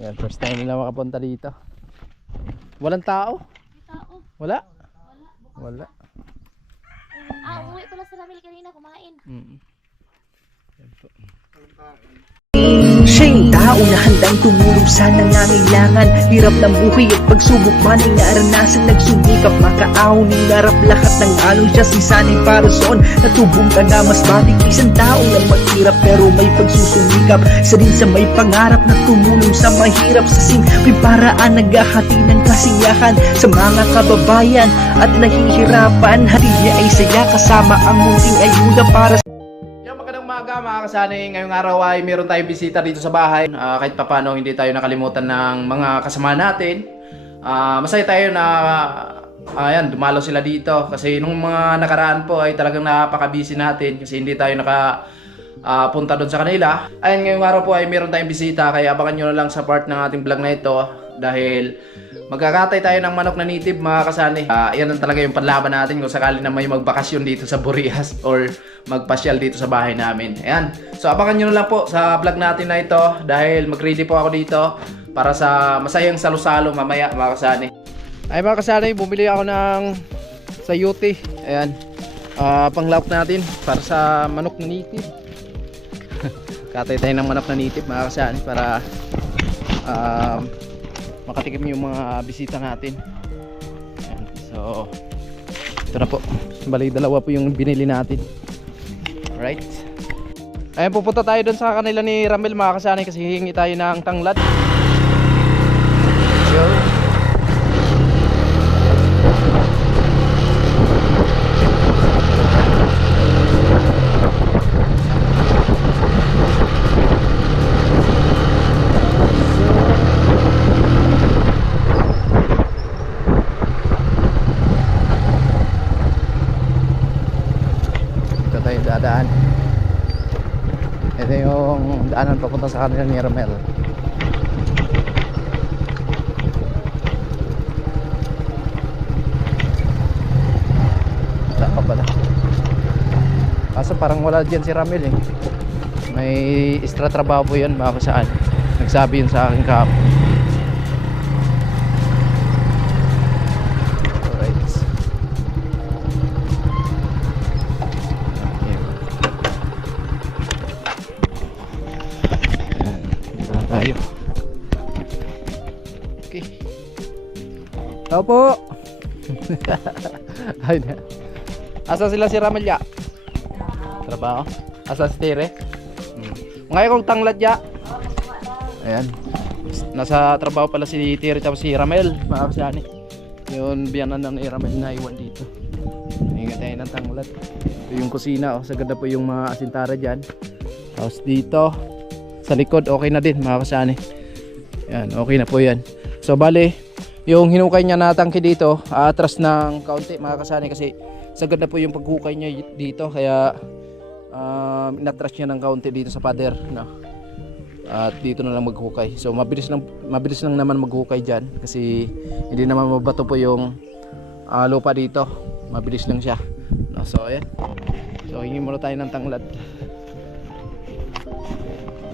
Yan, first time nila makapunta dito. Walang tao? Tao. Wala? Wala. Wala. Umuwi pala sa Ramil kanina kumain. Yan po. Siya yung tao na handang tumulong sa nangangailangan. Hirap ng buhay at pagsubok man ay naranasan. Nagsumikap makaahon, hinarap lahat ng alon. Siya si sanay para soon, natubong ka na mas matik. Isang tao lang maghirap pero may pagsusumikap. Isa din sa may pangarap na tumulong sa mahirap. Sa simpleng paraan naghahati ng kasiyahan sa mga kababayan at nahihirapan. Hati niya ay saya kasama ang munting ayuda para sa Magandang umaga mga kasani. Ngayong araw ay meron tayong bisita dito sa bahay. Kahit papano hindi tayo nakalimutan ng mga kasama natin. Masaya tayo na ayan, dumalo sila dito. Kasi nung mga nakaraan po ay talagang napaka-busy natin. Kasi hindi tayo punta doon sa kanila. Ayan, ngayong araw po ay meron tayong bisita. Kaya abangan nyo na lang sa part ng ating vlog na ito. Dahil magkakatay tayo ng manok na native mga kasani. Yan ang talaga yung panlaban natin kung sakali na may magbakasyon dito sa Burias or magpasyal dito sa bahay namin. Ayan. So abangan nyo na lang po sa vlog natin na ito dahil mag-ready po ako dito para sa masayang salo-salo mamaya mga kasani. Ay mga kasani, bumili ako ng sayote. Ayan. Panglawak natin para sa manok na native. Katay tayo ng manok na native mga kasani para makatikim yung mga bisita natin. Ayan. So ito na po, bali dalawa po yung binili natin. Alright. Ayan, pupunta tayo dun sa kanila ni Ramil mga kasani kasi hihingi tayo ng tanglad. Sure. Dadaan. Ito yung daanan papunta sa kanila ni Ramel. Wala pa pala. Kaso parang wala dyan si Ramel eh. May extra trabaho po yan baka saan. Nagsabi yun sa akin kahapon. Tayo. Okay. Tao po. Ayun. Asa sila si Ramelya? Trabaho. Asa si Tere? Ngayon kong tanglad ya. Ayan. Nasa trabaho pala si Tere tapos si Ramel. Mga kasani. Yun biyanan ng Ramel na iwan dito. Ingat tayo ng tanglad. Ito yung kusina. Sa ganda po yung mga asintara dyan. Tapos dito sa likod okay na din mga kasani. Yan, okay na po yan. So bale, yung hinukay niya na tangke dito, atras ng kaunti mga kasani kasi sagad na po yung paghukay niya dito kaya inatras niya ng kaunti dito sa pader, no? At dito na lang maghukay. So mabilis lang naman maghukay diyan kasi hindi naman mabato po yung lupa dito. Mabilis lang siya. No, so ayan. So hingi muna tayo ng tanglad.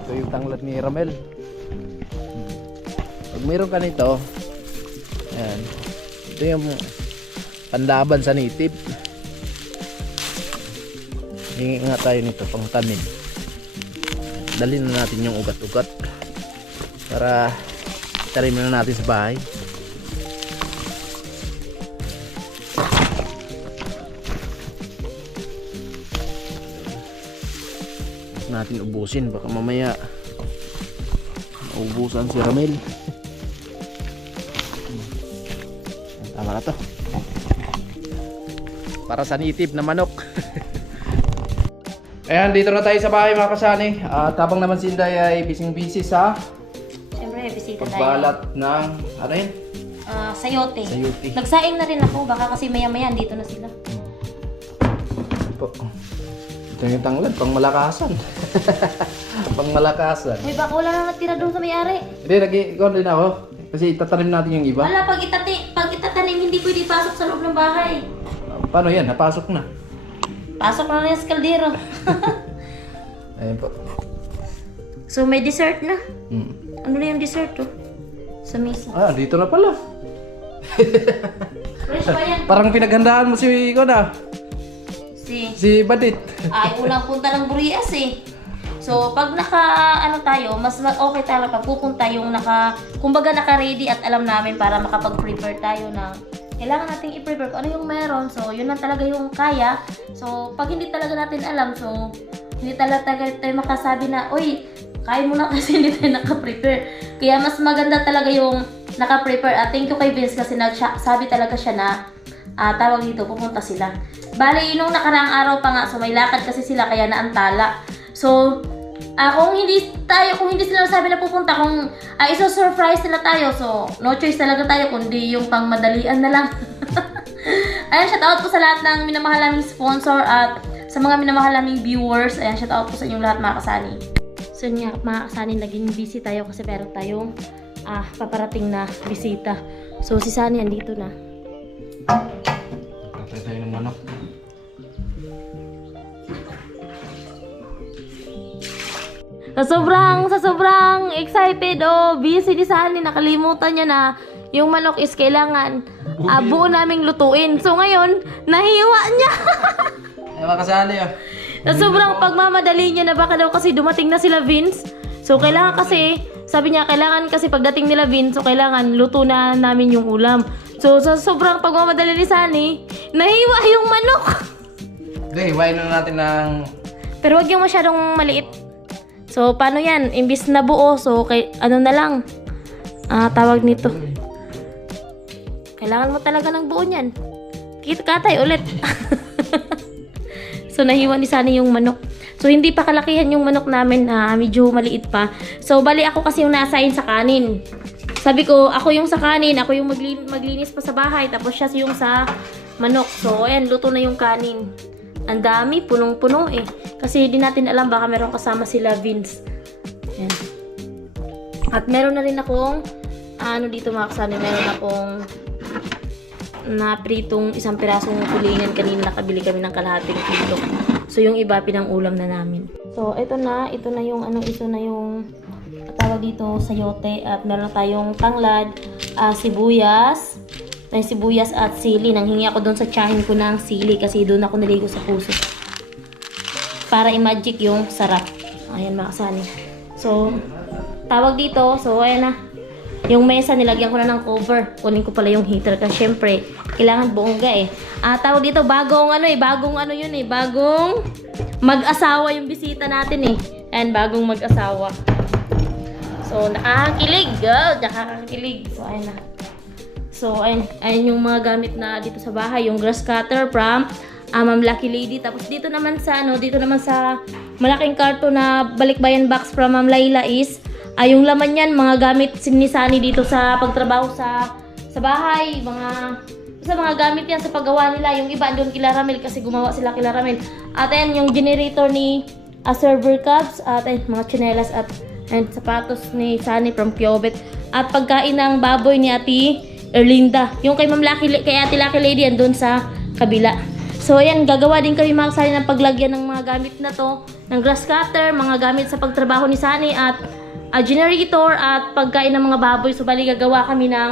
Ito yung tanglad ni Ramel. Pag mayroon ka nito, ayan, ito yung panlaban sa native. Hingi nga tayo nito pang tanim. Dalhin na natin yung ugat-ugat para itanim na natin sa bahay. Natin ubusin baka mamaya maubusan si Ramel. Tama na to para sa native na manok. Ayan, dito na tayo sa bahay mga kasani. At habang naman si Inday ay busy sa Siyempre, bisita tayo. pagbalat ng ano yun? Sayote. Sayote. Nagsaing na rin ako. Baka kasi maya-maya dito na sila. Po. Ito yung tanglad, pang malakasan. Pang malakasan. Uy, baka wala na natira doon sa may-ari. Hindi, nag-i-ikaw din ako. Kasi itatanim natin yung iba. Wala, pag itatanim, hindi pwede pasok sa loob ng bahay. Paano yan? Napasok na. Pasok na rin sa kaldero. Ayan po. So, may dessert na. Hmm. Ano na yung dessert, oh? Sa mesa. Ah, dito na pala. Fresh pa yan. Parang pinaghandaan mo si si Badit. Ay, unang punta ng Burias eh. So, pag tayo, mas okay tayo pag pupunta yung kumbaga naka-ready at alam namin para makapag-prepare tayo ng kailangan nating i-prepare kung ano yung meron. So, yun lang talaga yung kaya. So, pag hindi talaga natin alam, so, hindi talaga tayo makasabi na, uy, kaya mo na kasi hindi tayo naka-prepare. Kaya mas maganda talaga yung naka-prepare. At thank you kay Vince kasi nagsabi talaga siya na tawag dito, pupunta sila. Bali, nung nakaraang araw pa nga, so may lakad kasi sila kaya naantala. So, kung hindi sila sabi na pupunta, kung iso-surprise sila tayo, so no choice talaga tayo kundi yung pangmadalian na lang. Ayan, shout out po sa lahat ng minamahal naming sponsor at sa mga minamahal naming viewers. Ayan, shout out po sa inyong lahat mga kasani. So yun nga, mga kasani, naging busy tayo kasi meron tayong paparating na bisita. So si Sunny andito na. Patay tayo ng manok. Sa sobrang excited busy ni Sunny, nakalimutan niya na yung manok is kailangan buo naming lutuin. So ngayon, nahiwa niya. Ay, makasali ah. Sa sobrang pagmamadali niya na baka daw kasi dumating na sila Vince. So kailangan kasi, sabi niya kailangan kasi pagdating nila Vince, so kailangan luto na namin yung ulam. So sa sobrang pagmamadali ni Sunny, nahiwa yung manok. Okay, hiwain na natin ng... Pero wag yung masyadong maliit. So, paano yan? Imbis na buo, so, ano na lang? Tawag nito. Kailangan mo talaga ng buo niyan. Katay ulit. So, nahiwa ni Sunny yung manok. So, hindi pa kalakihan yung manok namin. Medyo maliit pa. So, bali ako kasi yung na-assign sa kanin. Sabi ko, ako yung sa kanin. Ako yung maglinis pa sa bahay. Tapos siya yung sa manok. So, ayan, luto na yung kanin. Ang dami, punong-puno eh. Kasi hindi natin alam, baka meron kasama sila Vince. Ayan. At meron na rin akong, dito mga kasani, meron akong napritong isang pirasong tulingan. Kanina nakabili kami ng kalahating kilo. So yung iba, pinang-ulam na namin. So ito na yung tawag dito, sayote. At meron tayong tanglad, sibuyas, at sili. Nanghingi ako doon sa tiyahin ko ng sili kasi doon ako naligo sa puso. Para i-magic yung sarap. Ayan mga kasani. So, tawag dito. So, ayan na. Yung mesa, nilagyan ko na ng cover. Kunin ko pala yung heater kasi syempre, kailangan buongga eh. Tawag dito, bagong mag-asawa yung bisita natin eh. Ayan, bagong mag-asawa. So, nakakakilig. Nakakakilig. So, ayan na. So, ayan yung mga gamit na dito sa bahay. Yung grass cutter from Ma'am Lucky Lady. Tapos dito naman sa malaking karton na balikbayan box from Ma'am Layla is yung laman yan, mga gamit ni Sunny dito sa pagtrabaho sa bahay. Mga gamit yan sa paggawa nila. Yung iba doon kila Ramel kasi gumawa sila kila Ramel. At ayan yung generator ni server cubs. At ayan, mga tsinelas at sapatos ni Sunny from Piobet. At pagkain ng baboy ni Ate Erlinda. Yung kay Ate Lucky Lady yan doon sa kabila. So ayan, gagawa din kami mga kasani ng paglagyan ng mga gamit na to. Ng grass cutter, mga gamit sa pagtrabaho ni Sunny at generator at pagkain ng mga baboy. So bali gagawa kami ng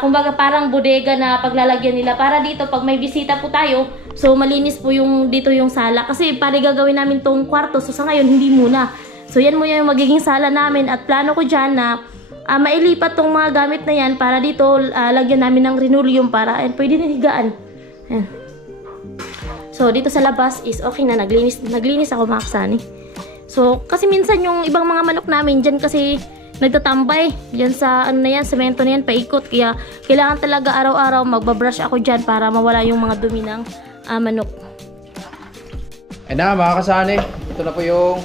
kumbaga parang bodega na paglalagyan nila. Para dito pag may bisita po tayo, so malinis po dito yung sala. Kasi pare gagawin namin tong kwarto. So sa ngayon hindi muna. So yan muna yung magiging sala namin. At plano ko dyan na mailipat tong mga gamit na yan para dito lagyan namin ng linoleum para pwede na higaan. Ayan. So dito sa labas is okay na, naglinis ako mga kasani. So kasi minsan yung ibang mga manok namin dyan kasi nagtatambay dyan sa semento na yan, paikot. Kaya kailangan talaga araw-araw magbabrush ako dyan para mawala yung mga dumi ng manok. Ayan na mga kasani, ito na po yung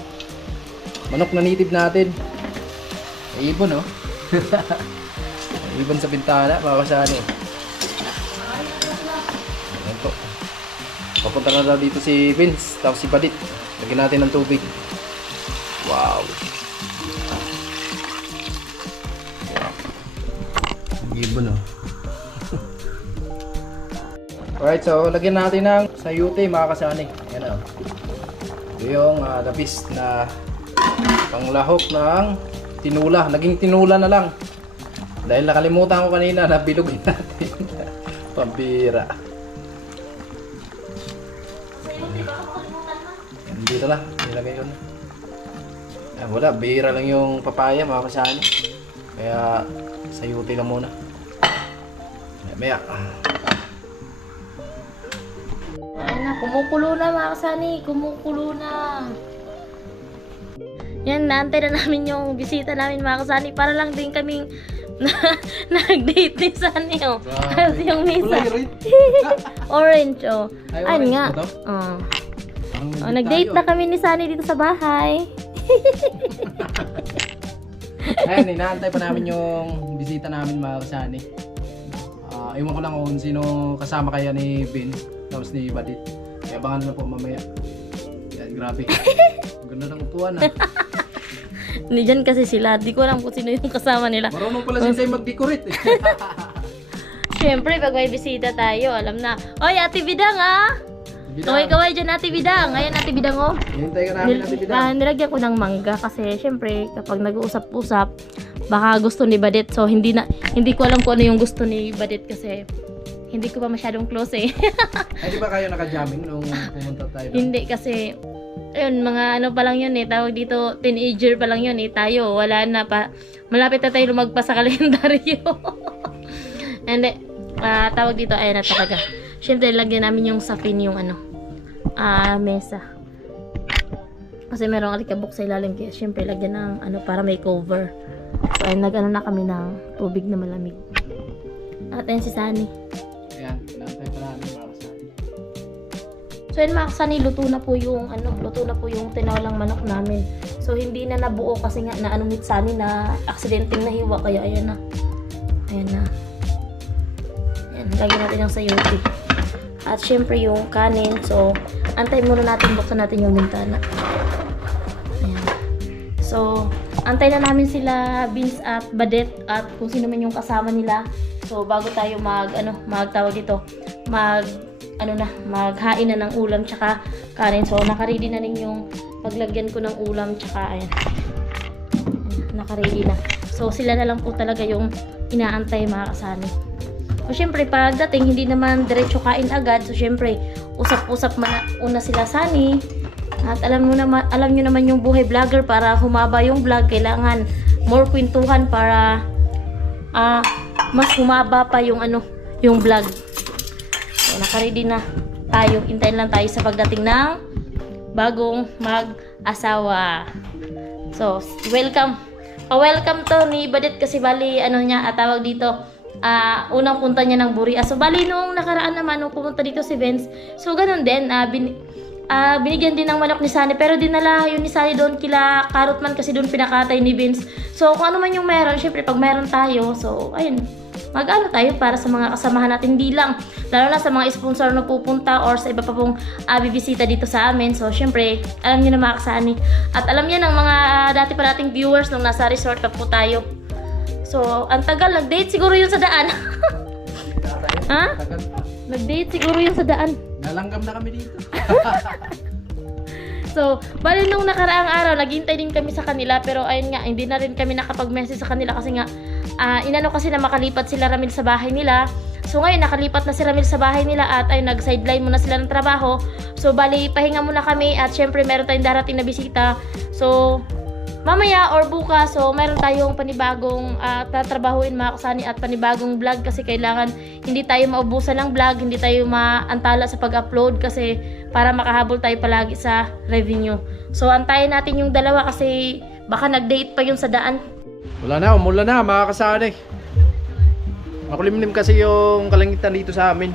manok na native natin. May ibon oh. May ibon sa bintana mga kasani. Ayan po. Papunta na daw dito si Vince, tapos si Badit. Lagyan natin ng tubig. Wow. Ibon oh. Alright, so lagyan natin ng sayute mga kasani. Ayan oh. Ito yung labis na Panglahok ng tinula. Naging tinula na lang. Dahil nakalimutan ko kanina na bilugin natin. Pambira. Dito lang. Nilagay yun. Wala. Bira lang yung papaya mga kasani. Kaya sayuti lang muna. Maya. Ayan na, kumukulo na mga kasani. Kumukulo na. Yan, naantay na namin yung bisita namin mga kasani. Para lang din kaming nag-date ni Sunny, oh. Kasi yung misa. Orange, oh. Ay, Ayun orange nga. ba to? Oh. Parang Oh, nag-date na kami ni Sunny dito sa bahay. Ayun, inaantay pa namin yung bisita namin mga kasani. Iwan ko lang kung sino kasama kaya ni Ben, tapos ni Badit. Kaya abangan na po mamaya. Yan, grabe. Ang ganda ng upuan ah. Hindi dyan kasi sila. Di ko alam kung sino yung kasama nila. Marunong pala si Tay mag-decorate eh. Siyempre, pag may bisita tayo, alam na. Oy, Ate Bidang ah! Kaway-kaway dyan, Ate Bidang. Ayan, Ate Bidang oh. Hintay ka namin natin bidang. Nilagyan ko ng mangga kasi siyempre, kapag nag-uusap-usap, baka gusto ni Badit. So, hindi ko alam kung ano yung gusto ni Badit kasi hindi ko pa masyadong close eh. Ay, di ba kayo naka-jamming nung pumunta tayo? Hindi kasi, ayun, mga ano pa lang yun eh. Tawag dito, teenager pa lang yun eh. Tayo, wala na pa. Malapit na tayo lumagpas sa kalendaryo. And tawag dito, ayun na talaga. Siyempre, lagyan namin yung sapin yung ano, mesa. Kasi merong alikabok sa ilalim. Kaya siyempre, lagyan ng ano, para may cover. So, ayun, nag-ano na kami ng tubig na malamig. At ayun si Sunny. Ayan, inaantay pa namin mga kasani. So yun mga kasani, luto na po yung tinolang manok namin. So hindi na nabuo kasi nga na anong Sunny na aksidenteng nahiwa kaya ayan na. Ayan na. Ayan, lagyan natin yung sayote. At syempre yung kanin. So antay muna natin, buksan natin yung bintana. Ayan. So antay na namin sila Vince at Badet at kung sino man yung kasama nila. So bago tayo magtawag dito, maghain na ng ulam tsaka kanin. So naka-ready na rin yung paglagyan ko ng ulam tsaka ayan. Naka-ready na. So sila na lang po talaga yung inaantay mga kasani. So syempre pagdating hindi naman diretso kain agad. So syempre usap-usap una sila Sunny. At alam nyo naman yung buhay vlogger, para humaba yung vlog kailangan more kwentuhan para mas humaba pa yung yung vlog. So, naka-ready na tayo. Hintayin lang tayo sa pagdating ng bagong mag-asawa. So, welcome. Welcome to ni Badit kasi bali, tawag dito, unang punta niya ng Buri. So, bali nung nakaraan naman, nung pumunta dito si Vince, so ganun din, binigyan din ng manok ni Sunny, pero dinala yun ni Sunny doon kila Carrotman kasi doon pinakatay ni Vince. So kung ano man yung meron, syempre pag meron tayo, so ayun, mag-ano tayo para sa mga kasamahan natin, di lang, lalo na sa mga sponsor na pupunta or sa iba pa pong bibisita dito sa amin. So syempre, alam niyo na mga kasani, at alam niya ng mga dati pa nating viewers nung nasa resort pa po tayo. So ang tagal, nag-date siguro yun sa daan. Ha? Nag-date siguro yun sa daan. Nalanggam na kami dito. So, bali nung nakaraang araw, naghintay din kami sa kanila, pero ayun nga, hindi na rin kami nakapag-message sa kanila kasi nga, inano kasi na makalipat sila Ramil sa bahay nila. So ngayon, nakalipat na si Ramil sa bahay nila at ayun, nag-sideline muna sila ng trabaho. So, bali, pahinga muna kami at syempre meron tayong darating na bisita. So, mamaya or bukas, so meron tayong panibagong tatrabahuin mga kasani at panibagong vlog kasi kailangan hindi tayo maubusan ng vlog, hindi tayo maantala sa pag-upload kasi para makahabol tayo palagi sa revenue. So antayin natin yung dalawa kasi baka nag-date pa yun sa daan. Wala na, umula na mga kasani. Makulimlim kasi yung kalangitan dito sa amin.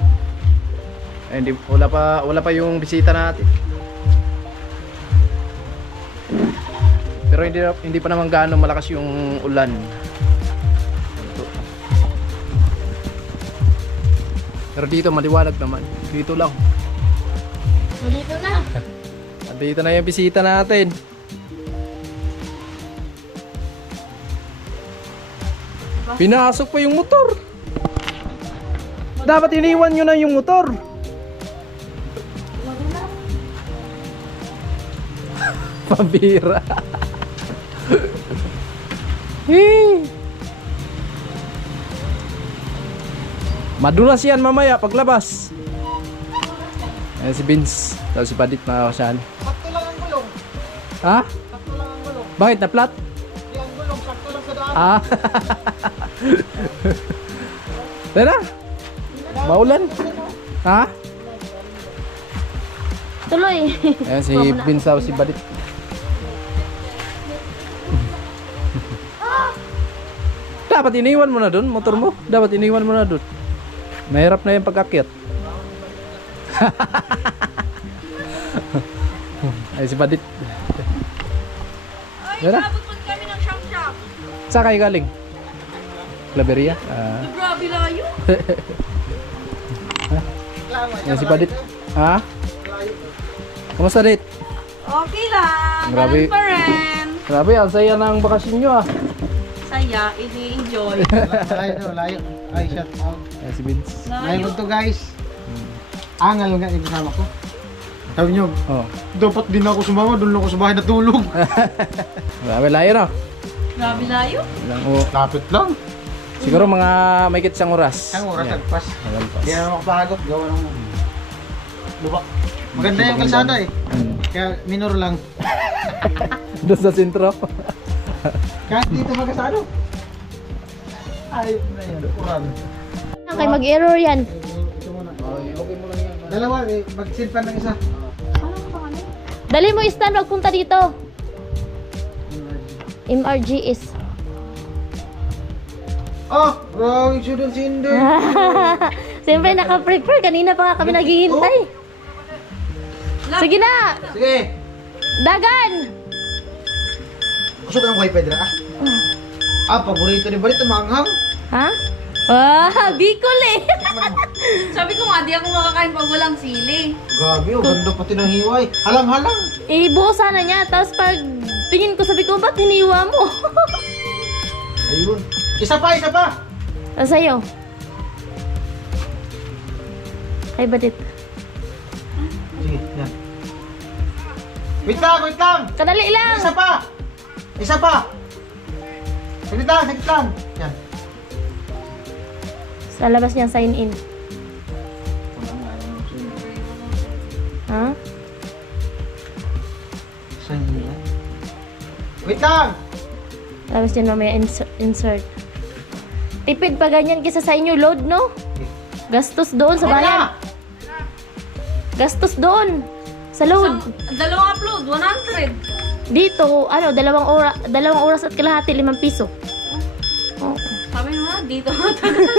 Hindi, wala pa yung bisita natin. Pero hindi pa naman gaano malakas yung ulan. Pero dito maliwanag naman. Dito lang. Dito na. Dito na yung bisita natin. Pinasok pa yung motor. Dapat iniwan nyo na yung motor. Pabira. Madulas yan mamaya paglabas. Ayan si Vince. Tapos si Padit mga kasan. Sakto lang ang gulong. Ha? Sakto lang ang gulong. Bakit na flat? Yung gulong, sakto lang sa daan. Ah. Tara. Maulan. Ha? Tuloy. Ayan si Vince tapos si Padit. Dapat iniwan mo na dun, motor mo. Dapat iniwan mo na dun. Mahirap na yung pag-akyat. Ay si Padit. Ay, Tara. abot pa kami ng shop-shop. Saan kayo galing? Claveria? Grabe layo. Yan si Padit. Ha? Kamusta dit? Okay lang. Grabe. Ganun pa rin. Grabe, ang saya ng bakasyon nyo ah. Saya, ini-enjoy. Layo. Ay, shut out. Yan si Vince. Layo to guys. Angal nga yung kasama ko. Sabi nyo, Oh. dapat din ako sumama, doon lang ako sa bahay natulog. Grabe, layo no? Grabe layo. Ilang o. Lapit lang. Siguro mga may isang oras. Ang oras Yan. nagpas. Nagpas. Hindi na makapagod. Gawa ng lubak. Maganda yung kalsada eh. Kaya minor lang. Doon sa sentro. Kahit dito magkasado. Ayop na yan. Kuran. Kay mag-error yan. Ito muna. Dalawa eh. Magsilpan ng isa. Dali mo stand, magpunta dito. MRGS. Oh! Wrong student sinder. Siyempre naka-prepare. Kanina pa nga kami naghihintay. Sige na! Sige! Dagan! Kusog ang wifi dira ah. Paborito ni Balito, maanghang. Ha? Ah, Bicol eh. Sabi ko nga, di ako makakain pag walang sili. Gabi, oh, ganda pati ng hiway. Halang-halang. Ibuo sana niya. Tapos pag tingin ko, sabi ko, ba't hiniwa mo? Ayun. Isa pa, isa pa. Sa'yo. Ay, badit. Sige, yan. Wait lang. Kadali lang. Isa pa. Isa pa. Saglit lang. Yan. Sa labas niya, sign in. Ha? Saan yan? Wait lang. Tapos yan mamaya insert. Tipid pa ganyan kisa sa inyo load, no? Gastos doon sa bayan. Gastos doon. Sa load. Dalawang upload, 100. Dito, ano, dalawang oras at kalahati, 5 piso. Oh. Sabi mo nga, dito matagal.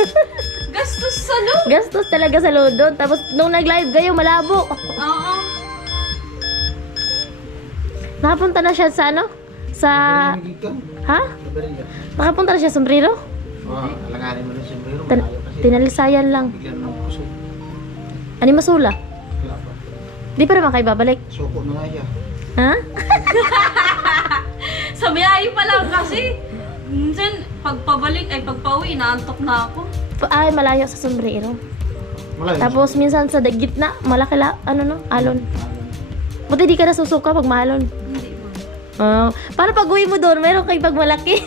Gastos sa loob. Gastos talaga sa load doon. Tapos nung nag-live kayo, malabo. Oo. Nakapunta na siya sa ano? Sa... Ha? Nakapunta na siya sa sombrero? Alanganin mo ng sombrero. Tin- Malayo kasi. Tinalisayan lang. Bigyan ng kusog. Ani masula? Wala pa. Di pa naman kayo babalik. Suko na nga siya. Ha? Sa biyahe pa lang kasi. Minsan, pagpabalik ay pagpauwi, naantok na ako. Ay, malayo sa sombrero. Malayo. Tapos minsan sa gitna, malaki alon. Buti di ka nasusuka pag malon. Hindi mo. Para pag uwi mo doon, meron kay pag malaki.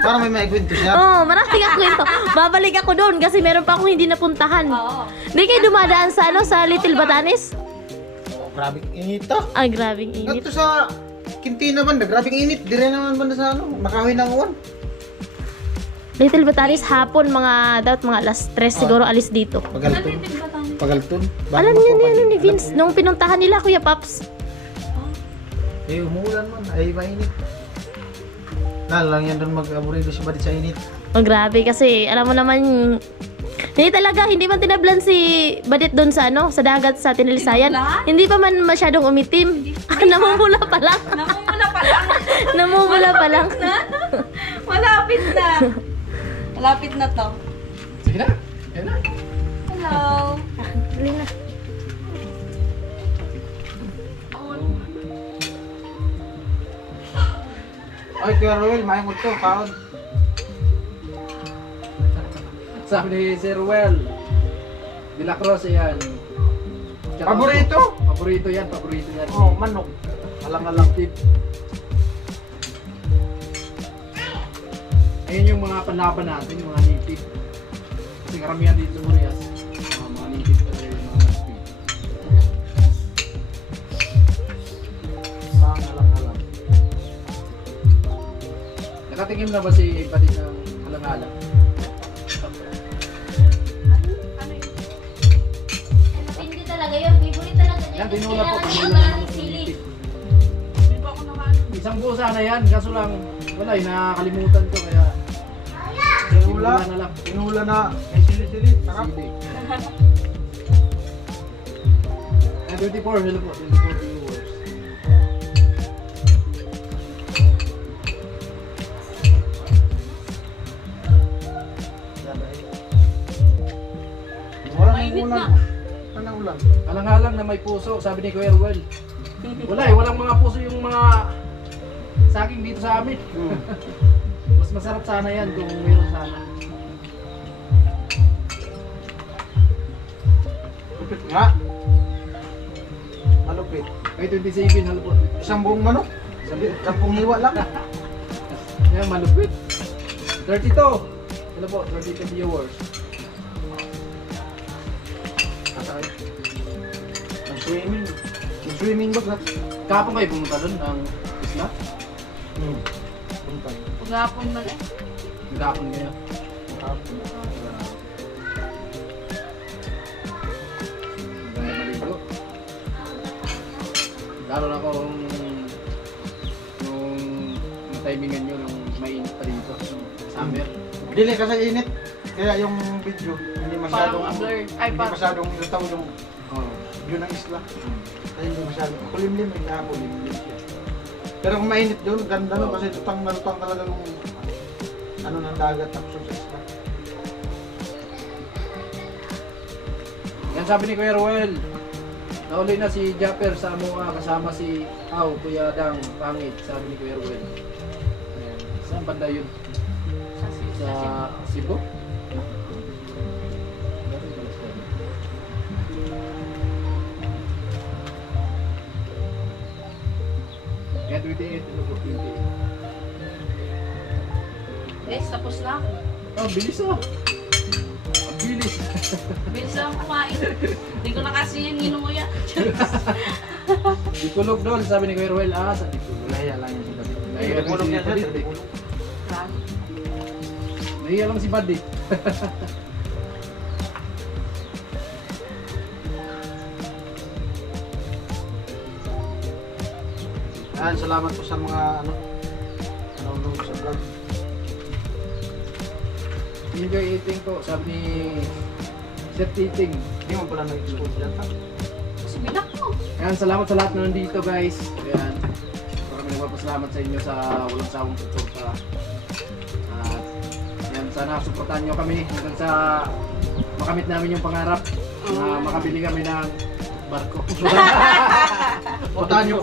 Para may maikwento siya. Maraming ako ito. Babalik ako doon kasi meron pa akong hindi napuntahan. Oo. Di kayo dumadaan sa sa Little Batanes? Oh, grabing init to. Ay, grabing init. Ito sa Quintina banda, grabing init. Dire naman banda sa ano, Makahoy ng uwan. Little Batanes hapon, dapat mga alas 3 siguro alis dito. Pagalton. Pagalton. Alam niyo ni ni Vince, nung pinuntahan nila Kuya Paps. Eh, umuulan man. Ay, mainit. Lang yan doon mag-aburido si Badit sa init. Oh, grabe kasi alam mo naman hindi man tinablan si Badit doon sa sa dagat sa Tinalisayan. Tinablan? Hindi pa man masyadong umitim. Namumula pa lang. Namumula pa lang. Namumula pa lang. Malapit na. Malapit na to. Sige na. Yan na. Hello. Dali na. Ay, Kuya Roel, mayang ito, kaon. Sabi ni Sir Well. De La Cruz yan. Paborito? Paborito yan. Oh, manok. Alang-alang. Ayan yung mga panlaban natin, yung mga native. Kasi karamihan dito sa Morias, mga native talaga yung mga speed. Saan alang-alang. Nakatingin na ba si Badit ng alang-alang? Matindi talaga yun. Favorite talaga niya. Yan, Tapos tinula po. kailangan Tinula niya ng maraming mga sili. native. Hindi pa ako nakaano. Isang buo sana yan, kaso lang, wala eh, nakakalimutan ko kaya Tinula. na lang. Tinula na. May sili-sili. Sarap. Sili. Eh, 24, hello po, 24 viewers. Wala nang Mainit ulan. na. Wala nang ulan. Alang-alang na may puso, sabi ni Kuya Ruel. Wala eh, walang mga puso yung mga saging dito sa amin. Mas masarap sana yan kung meron sana. Lupit nga. Malupit. Ay, 27, halo po. Isang buong manok. Sampung hiwa lang. Ngayon, malupit. 32. Hello po, 32 viewers. Asay. Nag-swimming. Nag-swimming ba? Kapon kayo pumunta doon ng isla? Buntay. Paghapon man eh. Kapon kayo. Ganda maligo. Lalo na kung yung timingan nyo nung mainit pa dito. Summer. Dili kasi init. Kaya yung video hindi masyadong Parang blur. Ay, hindi parang masyadong ilitaw yung Oh. view ng isla. Ay hindi masyadong kulimlim eh kaya kulimlim siya. Pero kung mainit doon, ganda no kasi lutang na lutang talaga yung ano ng dagat tapos sa isla. Yan sabi ni Kuya Ruel. Nauli na si Japper sa Amoa kasama si Au, Kuya Dang, Pangit, sabi ni Kuya Ruel. Ayan. Saan banda yun? Sa Cebu? Kaya 28, ano po, 28. Guys, tapos na ako. Oh, bilis ah! Ang bilis! Bilis lang kumain. Hindi ko na kasi yung ninunguya. Dikulog doon, sabi ni Kuya Ruel. Ah, sa Dikulog. Nahiya lang yung sila. Nahiya lang si Badit eh. Nahiya lang si Badit. Ayan, salamat po sa mga ano nanonood sa vlog. Enjoy eating po, sabi ni Chef Eating. Hindi mo pala nag-expose dyan ha? Kasi binak ko. Ayan, salamat sa lahat na nandito guys. Ayan, maraming nagpapasalamat sa inyo sa walang sawang suporta. At ayan, sana suportahan nyo kami hanggang sa makamit namin yung pangarap na makabili kami ng barko. Puntahan niyo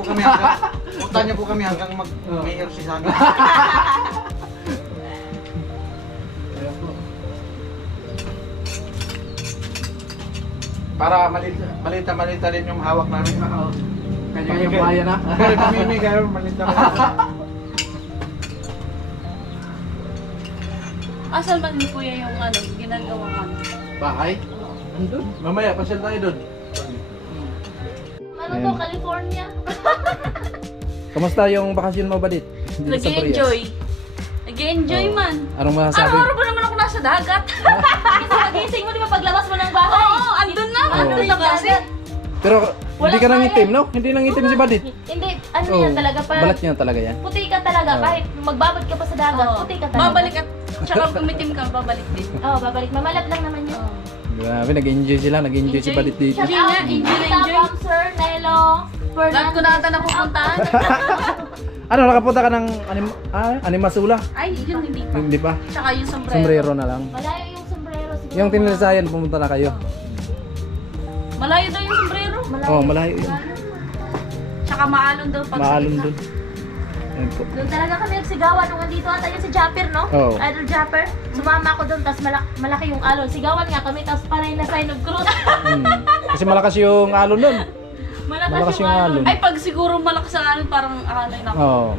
po kami hanggang mag-mayor si Sana. Ayan po. Para malita din yung hawak namin. Kanya-kanya buhaya na. Pero kami kayo malita. Asal man ni Kuya yung ano, ginagawang ano. Bahay? Andun. Mamaya, pasyal tayo doon. Ano to, California? Kamusta yung bakasyon mo, Badit? Nag-enjoy. Nag-enjoy man. Anong masasabi? Araw-araw ba naman ako nasa dagat? Kasi pagising mo, di ba paglabas mo ng bahay? Oo, andun na. Andun na kasi. Pero hindi ka Walang nangitim, no? Hindi nangitim si Badit. Hindi, ano yan talaga, parang Balat niya talaga yan. puti ka talaga. Oo. Kahit magbabad ka pa sa dagat, Oo. puti ka talaga. Babalik at tsaka kumitim ka, babalik din. Oo, babalik. Mamalat lang naman yun. Grabe, nag-enjoy sila. Nag-enjoy si Badit dito. Shout Hindi out, nga, enjoy na Tita enjoy. Pam, Sir Nelo, Lahat ko na ata napupuntahan. Ano, nakapunta ka ng Animasula? Ay, yun hindi pa. Hindi pa. Tsaka yung sombrero. Sombrero na lang. Malayo yung sombrero. Siguro Yung Tinirsayan, pumunta na kayo. Malayo daw yung sombrero. Malayo. Oh, malayo yun. Tsaka maalon daw pag Maalon dun. Ayun po. Doon talaga kami nagsigawan nung andito ata yung si Japper, no? Oo. Idol Japper. Sumama ako doon, tapos malaki yung alon. Sigawan nga kami, tapos panay na sign of cross. Kasi malakas yung alon dun. Malakas Malakas yung alon. Ay, pag siguro malakas ang alon, parang alay na ako. Oo.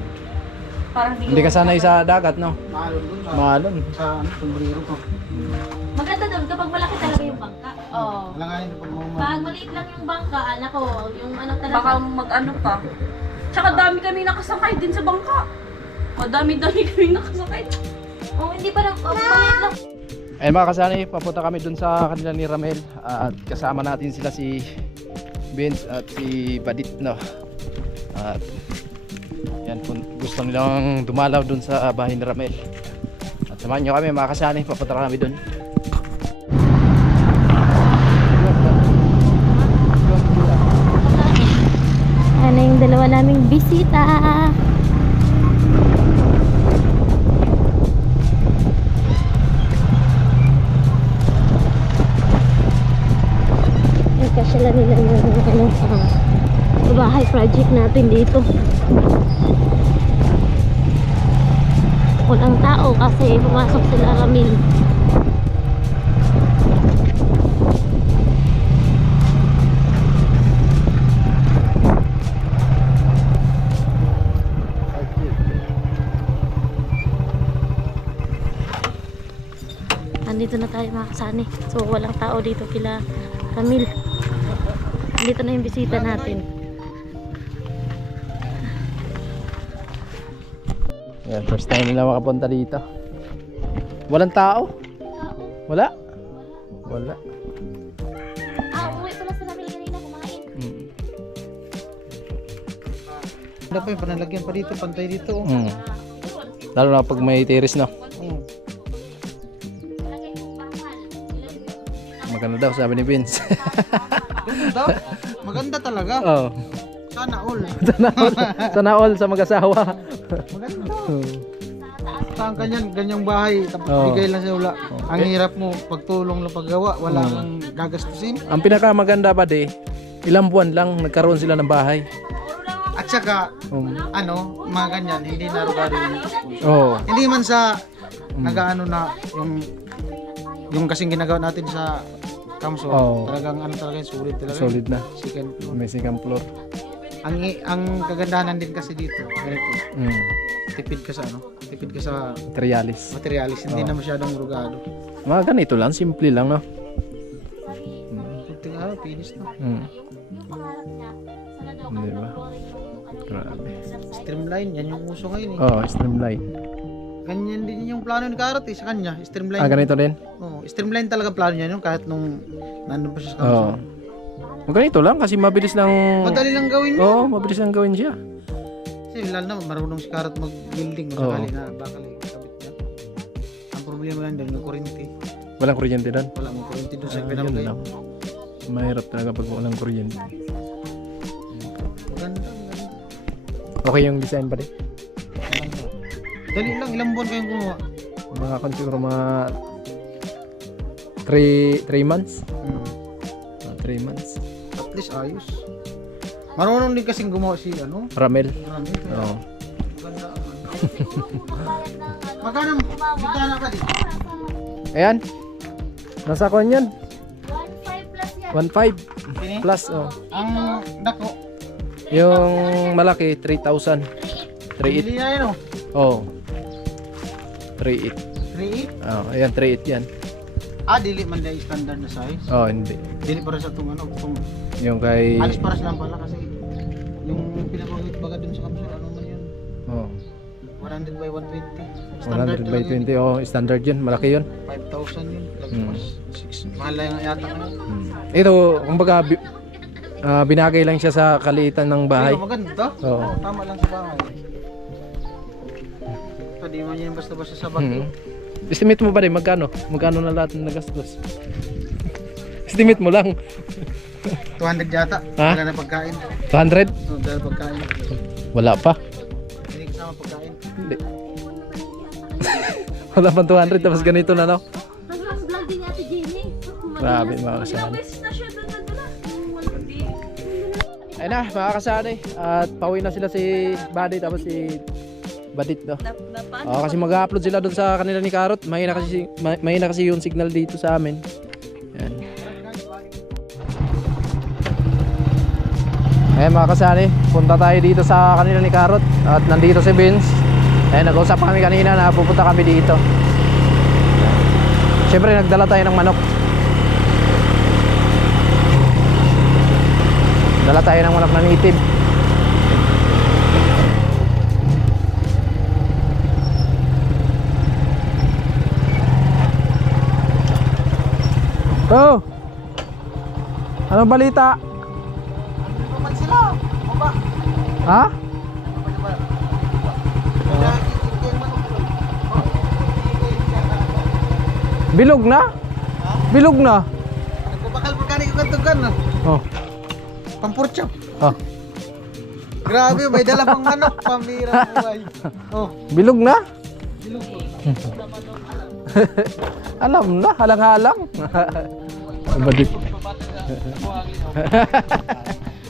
Parang Hindi ka sanay sa dagat, no? Maalon dun sa, Maalon. sa ano, sombrero ko. Maganda doon kapag malaki talaga yung bangka. Oo. Alanganin ko pag Pag maliit lang yung bangka, anak ko, yung ano talaga. baka mag-ano pa. Tsaka dami kami nakasakay din sa bangka. Dami-dami kami nakasakay. Oh, hindi pa lang, maliit lang. Ayun mga kasani, papunta kami dun sa kanila ni Ramel. At kasama natin sila si Vince at si Badit, no? At yan, kung gusto nilang dumalaw dun sa bahay ni Ramel. At samahan nyo kami mga kasani, papunta kami dun. Ano yung dalawa naming bisita? Kasyalan nila ng bahay project natin dito. Walang tao kasi pumasok sila kami. Andito na tayo mga kasani. So walang tao dito kila Ramil. Dito na yung bisita natin. Yan, first time nila makapunta dito. Walang tao? Wala? Wala. Uwi pala sa Ramil kanina kumain. Ano pa yung panalagyan pa dito, pantay dito. Oh. Lalo na pag may tiris, no? Oh. Maganda daw, sabi ni Vince. Ganda. Maganda talaga. Oh. Sana all. Sana all sa mag-asawa. Maganda. Saan kanyan, ganyang bahay, tapos Oo. bigay lang sa ula. Ang hirap mo, pagtulong lang paggawa, wala kang gagastusin. Ang pinakamaganda ba ilang buwan lang nagkaroon sila ng bahay. At saka, ano, mga ganyan, hindi narugado yung Oo. hindi man sa nagaano na yung kasing ginagawa natin sa Kamso, Oo. talagang ano talaga yung sulit talaga. Solid na. Second floor. May second floor. Ang kagandahan din kasi dito, ganito, tipid ka sa Materialis. materialis, hindi na masyadong rugado. Mga ganito lang, simple lang, no? Puti nga, finish na. Di ba? Grabe. Streamline, yan yung uso ngayon eh. Oh, streamline. Ganyan din yung plano ni Karot eh, sa kanya, streamline. Ah, ganito din? Oh, streamline talaga plano niya yun kahit nung nandun pa siya sa Kamso. Oo. Ganito lang kasi mabilis lang. Madali lang gawin niya. Oo, mabilis lang gawin siya. Kasi lalo na marunong si Karot mag-building, Oo. sakali na bakal kabit niya. Ang problema lang doon, yung kuryente. Walang kuryente doon. Wala mong kuryente doon sa Yun pinamagay. lang. Mahirap talaga pag walang kuryente. Maganda. Okay yung design pa din. Dali lang, ilang buwan kayong gumawa? Mga siguro mga 3 months. 3 months. At least ayos. Marunong din kasing gumawa si ano? Ramel. Marami. Oo. Maganda. Magkano bintana pa dito? Ayan. Nasa kwan yan. 1.5 plus yan. 1.5 plus. Oh. Ang dako. Yung malaki 3,000. 3.8. Bili na yun oh. Oh. 3.8. 3.8? Oh, ayan 3.8 yan. Dili man dahil standard na size. Oh, hindi. Dili para sa itong ano, kung Yung kay alis paras lang pala kasi yung pinapagawit baga dun sa Kamsur, ano man yun? oh, 100 by 120. 100 by 20. Oh, standard yun. Malaki yun. 5,000 yun. Lagpas 6. Mahal lang yung yata ngayon. Ito, kumbaga binagay lang siya sa kaliitan ng bahay. Pero maganda. Oo. Tama lang sa bahay. Di man yan basta-basta sa bato. Estimate mo ba rin magkano? Magkano na lahat ng nagastos? Estimate mo lang. 200 yata. Ha? Wala na pagkain. 200? Dahil pagkain. Wala pa. Hindi kasama pagkain. Hindi. Wala pa 200 tapos ganito na, no? Vlog din ni Ate Jenny. Grabe mga kasama. Beses na siya doon nagdala. Ayun na mga kasama. At pauwi na sila si Buddy tapos si Badit, no? Oh, kasi mag-upload sila doon sa kanila ni Karot. Mahina kasi yung signal dito sa amin. Yan. Ayun mga kasani, punta tayo dito sa kanila ni Karot. At nandito si Vince. Eh, nag-usap kami kanina na pupunta kami dito. Siyempre, nagdala tayo ng manok. Dala tayo ng manok na native. Oh! Anong balita? Naman sila. Baba. Ha? Bilog na? Bilog na? Nagpapakal pa kani ko kantugan. Oh. Pampurchop. Oh. Grabe, may dala pang manok. Pambira buhay. Oh. Bilog na? Alam na, halang-halang. Badik.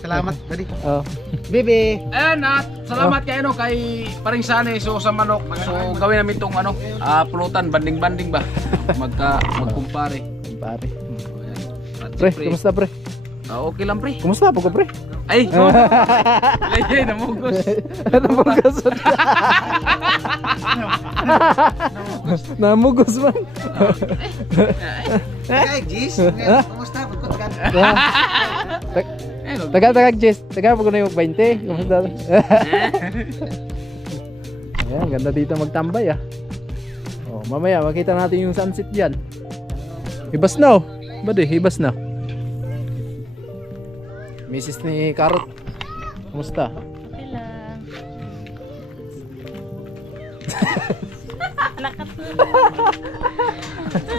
Salamat, buddy. Oh. Bibi. Ayan at salamat kay ano kay Paring Sanay so sa manok. So gawin namin tong ano, pulutan banding-banding ba. Magkumpare. Kumpare. Pre, kumusta pre? Okay lang pre. Kumusta po ko pre? Ay, lay namugos. Namugos. Namugos man. Hey, Jis. Kumusta? Pagkutgan. Taga Jess, taga po ko na yung 20. Kumusta? Ayan, ganda dito magtambay ah. Oh, mamaya makita natin yung sunset diyan. Hibas na oh. Bade, hibas na. Mrs. ni Karot. Kumusta? Okay lang.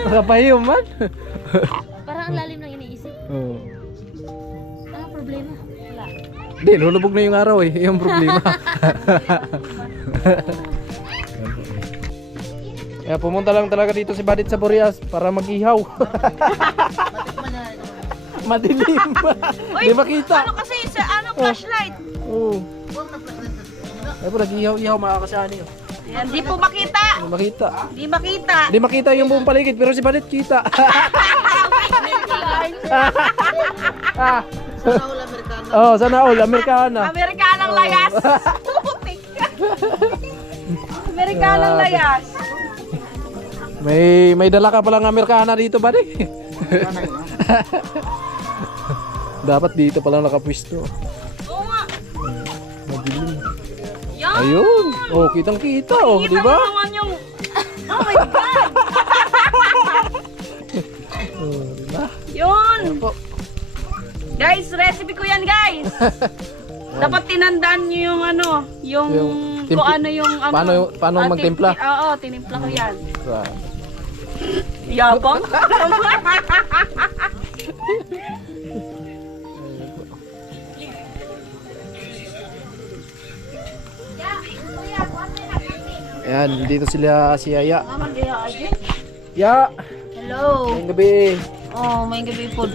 Nakapahiyo man. Parang ang lalim ng iniisip. Oh. Anong problema? Wala. Hindi, lulubog na yung araw eh. Yung problema. Kaya pumunta lang talaga dito si Badit sa Boreas para mag-ihaw. Madilim. Hindi makita. Ano kasi sa flashlight? Oo. Ay po, nag-ihaw-ihaw mga kasani. Oh. Yan, di po makita. Hindi makita. Di makita. Hindi makita yung buong paligid pero si Badit kita. Oh, sana all Amerikana. Amerikanang layas. Amerikanang layas. May dala ka palang Amerikana dito, Badit. Dapat dito palang nakapwisto. Oo nga. Madilim. Yan. Ayun. Oh, kitang-kita oh, di ba? Kita mo naman yung... Oh my God. Oh, diba? Yun. Guys, recipe ko yan guys. Dapat tinandaan nyo yung ano, yung kung ano yung ano. Paano magtimpla? Oo, tinimpla ko yan. Grabe. Yabang. Ayan, dito sila si Yaya. Ya, Hello. ngayong gabi. Oh, may gabi po.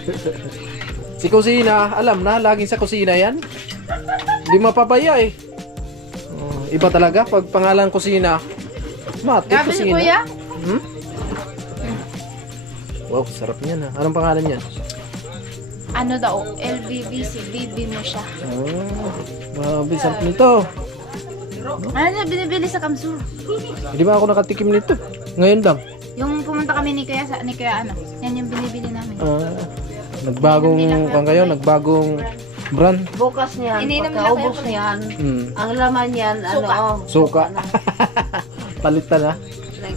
Si Kusina, alam na, laging sa kusina yan. Hindi mapapaya eh. Oh, iba talaga, pag pangalan Kusina, mati Grabe si Kusina. Kuya. Hmm? Wow, sarap niyan ha. Anong pangalan niyan? Ano daw, LBBC, BB mo siya. Oh, grabe, sarap nito. Ano na binibili sa Kamsur? Hindi ba ako nakatikim nito? Ngayon lang. Yung pumunta kami ni Kuya, ano, yan yung binibili namin. Nagbagong nagbagong brand. Bukas niyan, Ininom nila pagkaubos kayo, niyan, Mm. ang laman niyan, ano, Suka. Palitan ha.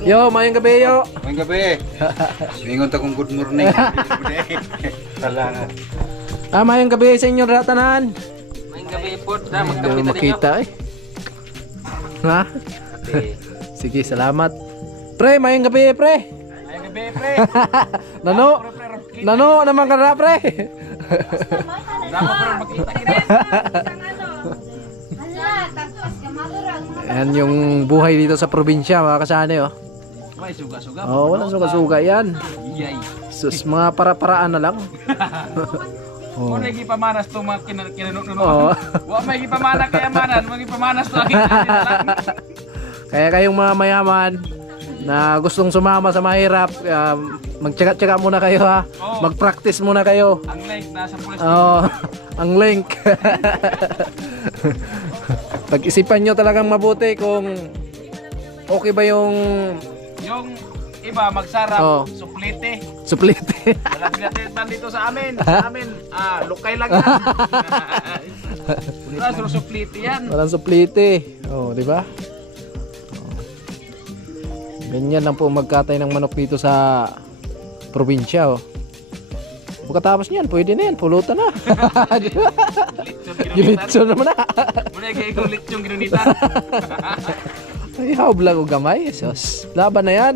Yo, mayang gabi yo. Mayang gabi. Ingon ta kong good morning. Salamat. Mayang gabi sa inyo ratanan. Mayang gabi po na Hindi makita eh. Ha? Sige, salamat. Pre, mayang gabi pre. Mayang gabi pre. Nano naman ka na pre. Dapat pero makita kita. Yan yung buhay dito sa probinsya mga kasane oh. May suga-suga. Oh, walang suga-suga yan. Yay. Sus, mga para-paraan na lang. Oh. Kung lagi pamanas to mga kinanununo. Oo. Wa may gipamana kaya manan, mga gipamanas to ang lang. Kaya kayong mga mayaman na gustong sumama sa mahirap, magtsaga-tsaga muna kayo ha. Oo. Mag-practice muna kayo. Ang link nasa pulis. Oh, ang link. Pag-isipan nyo talagang mabuti kung okay ba yung Yung iba magsarap, Oh. suplite. suplite? Walang pinatitan dito sa amin. Sa amin, lukay lang yan. Tapos suplite yan. Walang suplite. Oh, di ba? Oh. Ganyan lang po magkatay ng manok dito sa probinsya, oh. Pagkatapos niyan, pwede na yan, pulutan na. Di ba? Gilitson naman na. Muna kayo kung litsong ginunitan. Ay, hawblang o gamay. Sus, laban na yan.